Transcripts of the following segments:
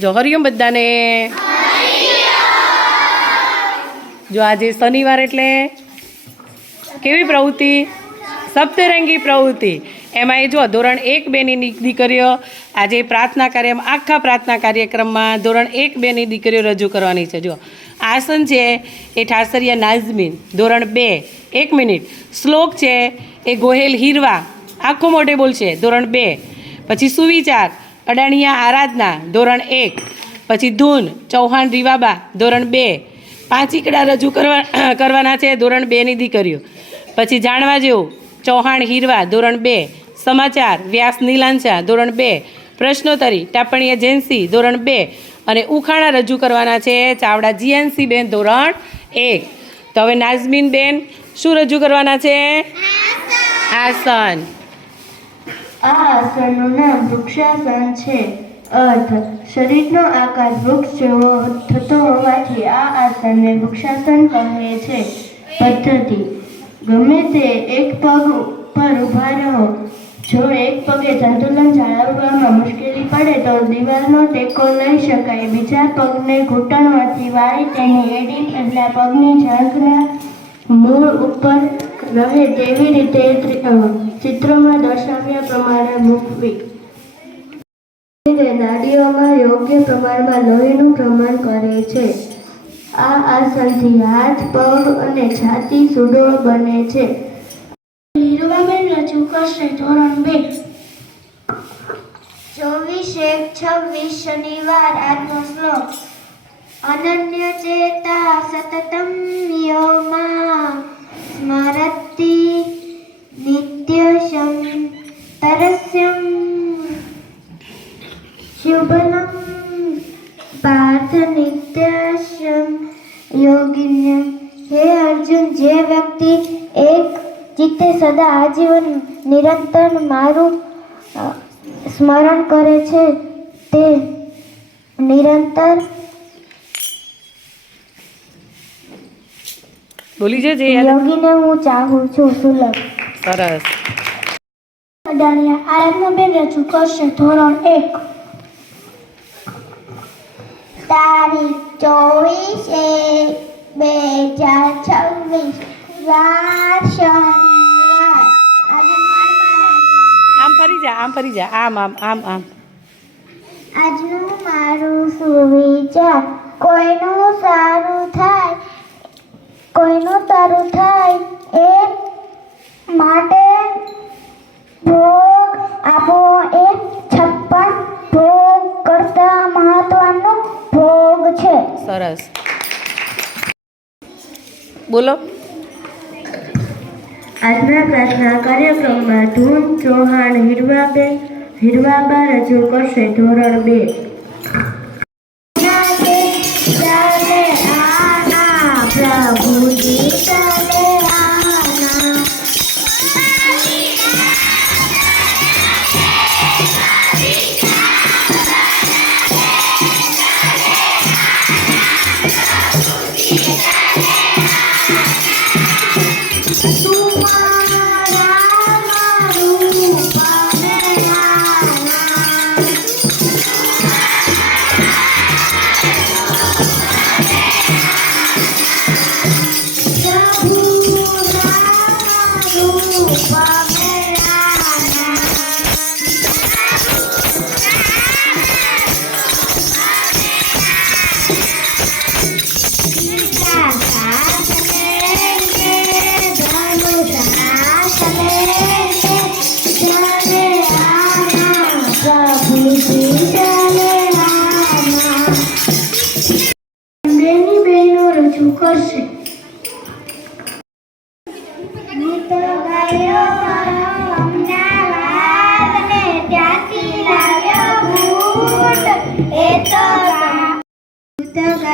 જો હરિયમ બધાને. જો આજે શનિવાર એટલે કેવી પ્રવૃત્તિ? સપ્તરંગી પ્રવૃત્તિ. એમાં એ જો ધોરણ એક બેની દીકરીઓ, આજે પ્રાર્થના કાર્યમાં આખા પ્રાર્થના કાર્યક્રમમાં ધોરણ એક બેની દીકરીઓ રજૂ કરવાની છે. જો આસન છે એ ઠાસરિયા નાઝમીન. ધોરણ બે, એક મિનિટ. શ્લોક છે એ ગોહેલ હીરવા. આખો મોઢે બોલશે. ધોરણ બે. પછી સુવિચાર. અડાણિયા આરાધના ધોરણ એક. પછી ધૂન ચૌહાણ રીવાબા ધોરણ બે. પાંચીકડા રજૂ કરવા કરવાના છે ધોરણ બેની દીકરીઓ. પછી જાણવા જેવું ચૌહાણ હીરવા ધોરણ બે. સમાચાર વ્યાસ નીલાંશા ધોરણ બે. પ્રશ્નોત્તરી ટાપણી જેન્સી ધોરણ બે. અને ઉખાણા રજૂ કરવાના છે ચાવડા જીએનસી બેન ધોરણ એક. તો હવે નાઝમીન બેન શું રજૂ કરવાના છે? આસન. આ આસનનું નામ વૃક્ષાસન છે. અર્થ શરીરનો આકાર વૃક્ષ જેવો થતો હોવાથી આ આસનને વૃક્ષાસન કહે છે. પદ્ધતિ, ગમે તે એક પગ પર ઊભા રહો. જો એક પગે સંતુલન જાળવવામાં મુશ્કેલી પડે તો દિવાલનો ટેકો લઈ શકાય. બીજા પગને ઘૂંટણમાંથી વાળી તેની એડી એટલે પગની ઝાંખના મૂળ ઉપર રહે તેવી રીતે ચિત્રમાં દર્શાવ્યા પ્રમાણે મૂકવી? તે નાડીઓમાં યોગ્ય પ્રમાણમાં લોહીનું પ્રમાણ કરે છે. આ આસનથી હાથ પગ અને છાતી સુડોળ બને છે. હીરવાબેન રજૂ કરશે ધોરણ બે. ચોવીસ એક છવ્વીસ શનિવાર આજનો શ્લોક. અનન્ય ચેતા સતતમ યોમા સદા આજીવન નિરંતર મારું સ્મરણ કરે છે. તે નિરંતર બોલી જજે યોગીને હું ચાહું છું સુલભ. સરસ. અડાણિયા આરાધનાબેન રજૂ કરશે. ધોરણ એક. તારીખ ચોવીસ એક બે હજાર છવ્વીસ. વાર આમ ફરી જા. આમ આમ આમ આમ. આજનું મારું સુવિચાર કોઈનું સારું થાય કોઈનું સારું થાય એ માટે ભોગ આપો એ છપ્પન ભોગ કરતા મહત્વનો ભોગ છે. સરસ. બોલો. આજના પ્રાર્થના કાર્યક્રમમાં ધૂન ચૌહાણ હિરવાબેન હિરવાબા રજૂ કરશે ધોરણ બે.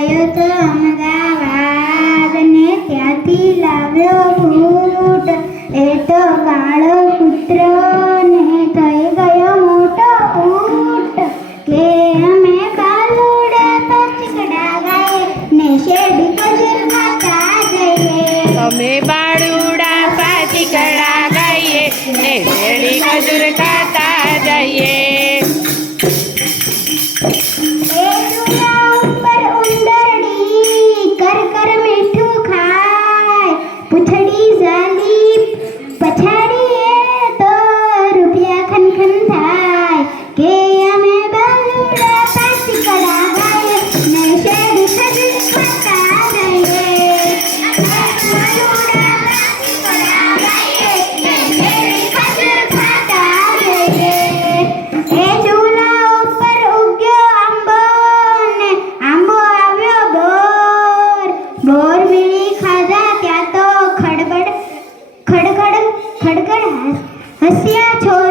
ગાયો તો અમદાવાદ ને ત્યાંથી લાવ્યો બૂટ. એ તો કાળો પુત્ર વગર હસ્યા છો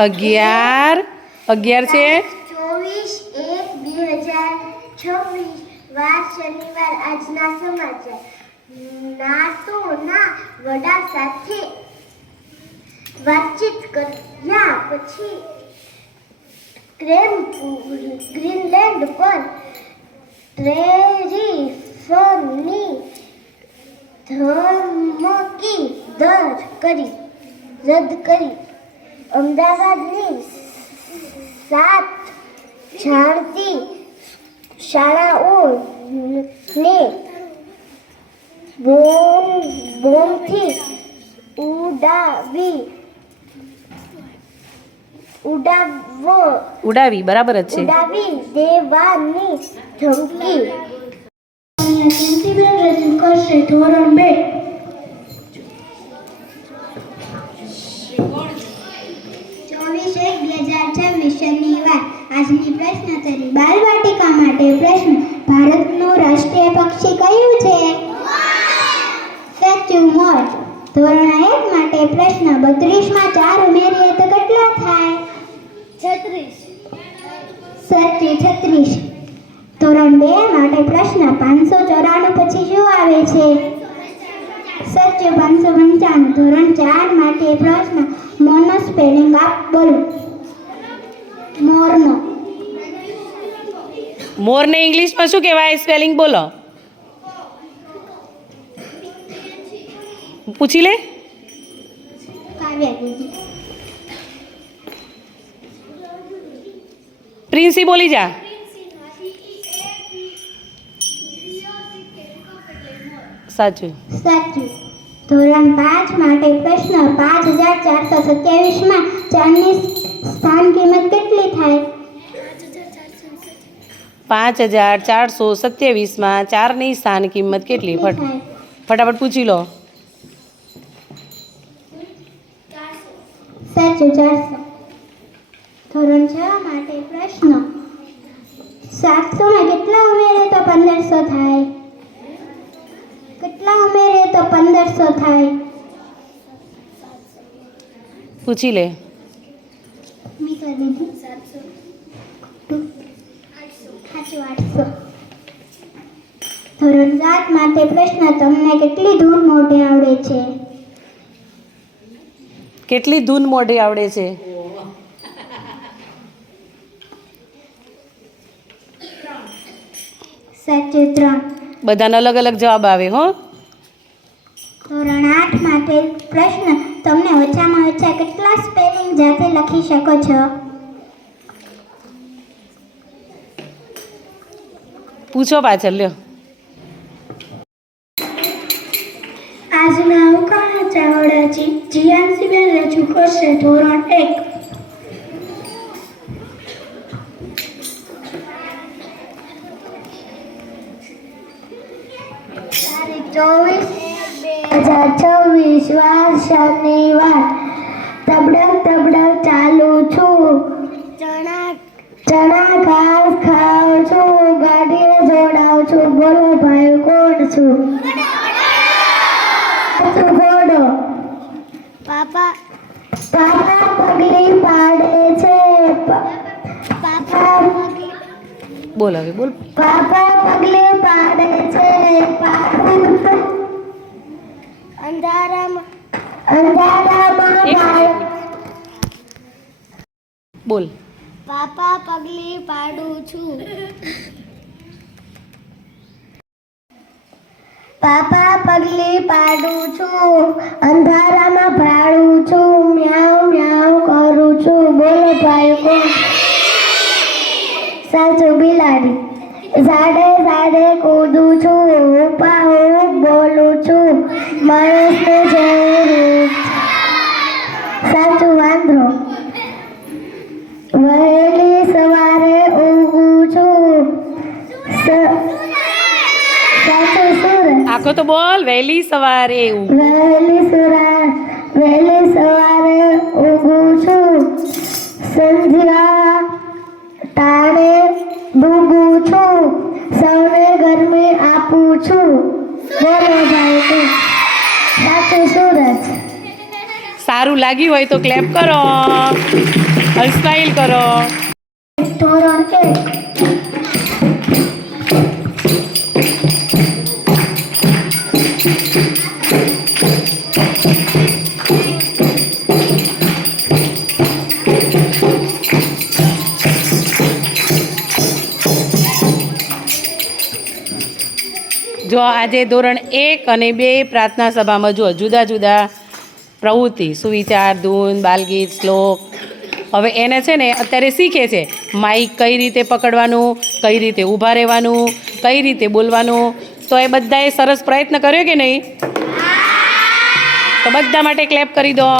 અગિયાર. અગિયાર છે? ચોવીસ, એક, બે હજાર છવ્વીસ. વાર શનિવાર આજના સમાચાર. નાતોના વડા સાથે વાતચીત કર્યા પછી ક્રેમ ગ્રીનલેન્ડ પર ટેરિફની ધમકી દર કરી, રદ કરી. અમદાવાદની સાત જાણતી શાળાઓને બોમ્બ બોમ્બથી ઉડાવી ઉડાવો ઉડાવી બરાબર જ છે. ઉડાવી દેવાની ધમકી. રજૂ કરશે ધોરણ બે ચોવીસ એક બે હજાર છવ્વીસ શનિવાર આજની પ્રશ્નોત્તરી બાલવાટિકા માટે પ્રશ્ન ભારતનું રાષ્ટ્રીય પક્ષી કયું છે સાચું મોર ધોરણ એક માટે બત્રીસમાં ચાર ઉમેરીએ તો કેટલા થાય? છત્રીસ. સાચી છત્રીસ. ધોરણ બે માટે પ્રશ્ન પાંચસો ચોરાણું પછી શું આવે છે? સત્ય પાંચસો પંચાણું. ધોરણ ચાર માટે પ્રશ્ન મોનો સ્પેલિંગ આપ બોલો. મોરનો. મોરને ઇંગ્લિશમાં શું કહેવાય? સ્પેલિંગ બોલો. પૂછી લે. પ્રિન્સી બોલી જા સાચું સાચું ધોરણ પાંચ માટે પ્રશ્ન પાંચ હજાર ચારસો સત્યાવીસમાં ચારની સ્થાન કિંમત કેટલી થાય? પાંચ હજાર ચારસો સત્યાવીસમાં ચારની સ્થાન કિંમત કેટલી ફટ થાય? ફટાફટ પૂછી લો. સાચું ચારસો ધોરણ છ માટે પ્રશ્ન. સાતસોમાં કેટલા ઉમેરે તો પંદરસો થાય? કેટલા ઉમેરે તો પંદરસો થાય? પૂછી લે. મેં કરી દીધી. સાતસો. સાચું આઠસો. ધોરણ સાત માટે પ્રશ્ન તમને કેટલી દૂર મોઢે આવડે છે? કેટલી ધૂન મોઢી આવડે છે. સાચું ત્રણ. બધાને અલગ અલગ જવાબ આવે હો. ધોરણ આઠ માટે પ્રશ્ન તમને ઓછામાં ઓછા કેટલા સ્પેલિંગ જાતે લખી શકો છો? પૂછો પાછળ લ્યો. આજના અવકાશ ચાવડા જીયાનસીબેન રજૂ કરશે ધોરણ એક. ચોવીસ બે હજાર છવ્વીસ, વાર શનિવાર. તબડક તબડક ચાલુ છું. ચણા ચણા ઘાસ ખાઉં છું. ગાડીએ જોડાઉં છું. બોલો ભાઈ, કોણ છું સાચું ઘોડો પાપા પાપા પગલી પાડે છે. બોલ હવે બોલ. પાપા પગલે પાડે છે. અંધારામાં અંધારામાં બોલ. પાપા પગલી પાડું છું. પાપા પગલી પાડું છું, અંધારામાં ભાડું છું, મ્યાઉ મ્યાઉ કરું છું. બોલો ભાઈ કોણ? સાચું બિલાડી. ઝાડે ઝાડે કૂદું છું ઉપા હું બોલું છું. માણસને જેવું સાચું વાંદરો વહેલી સવારે ઊંઘું છું સ- સાચું સુરત આખો તો બોલ વહેલી સવારે વહેલી સવારે વહેલી સવારે ઊંઘું છું. સંધ્યા તારે ડૂબું છું. સૌને ગરમી આપું છું. બોલો ભાઈ. સાચું સુરત સારું લાગ્યું હોય તો ક્લેપ કરો. સ્માઈલ કરો. જો આજે ધોરણ એક અને બે પ્રાર્થના સભામાં જો જુદા જુદા પ્રવૃત્તિ, સુવિચાર, ધૂન, બાલગીત, શ્લોક. હવે એને છે ને અત્યારે શીખે છે, માઇક કઈ રીતે પકડવાનું, કઈ રીતે ઊભા રહેવાનું, કઈ રીતે બોલવાનું. તો એ બધાએ સરસ પ્રયત્ન કર્યો કે નહીં? તો બધા માટે ક્લેપ કરી દો.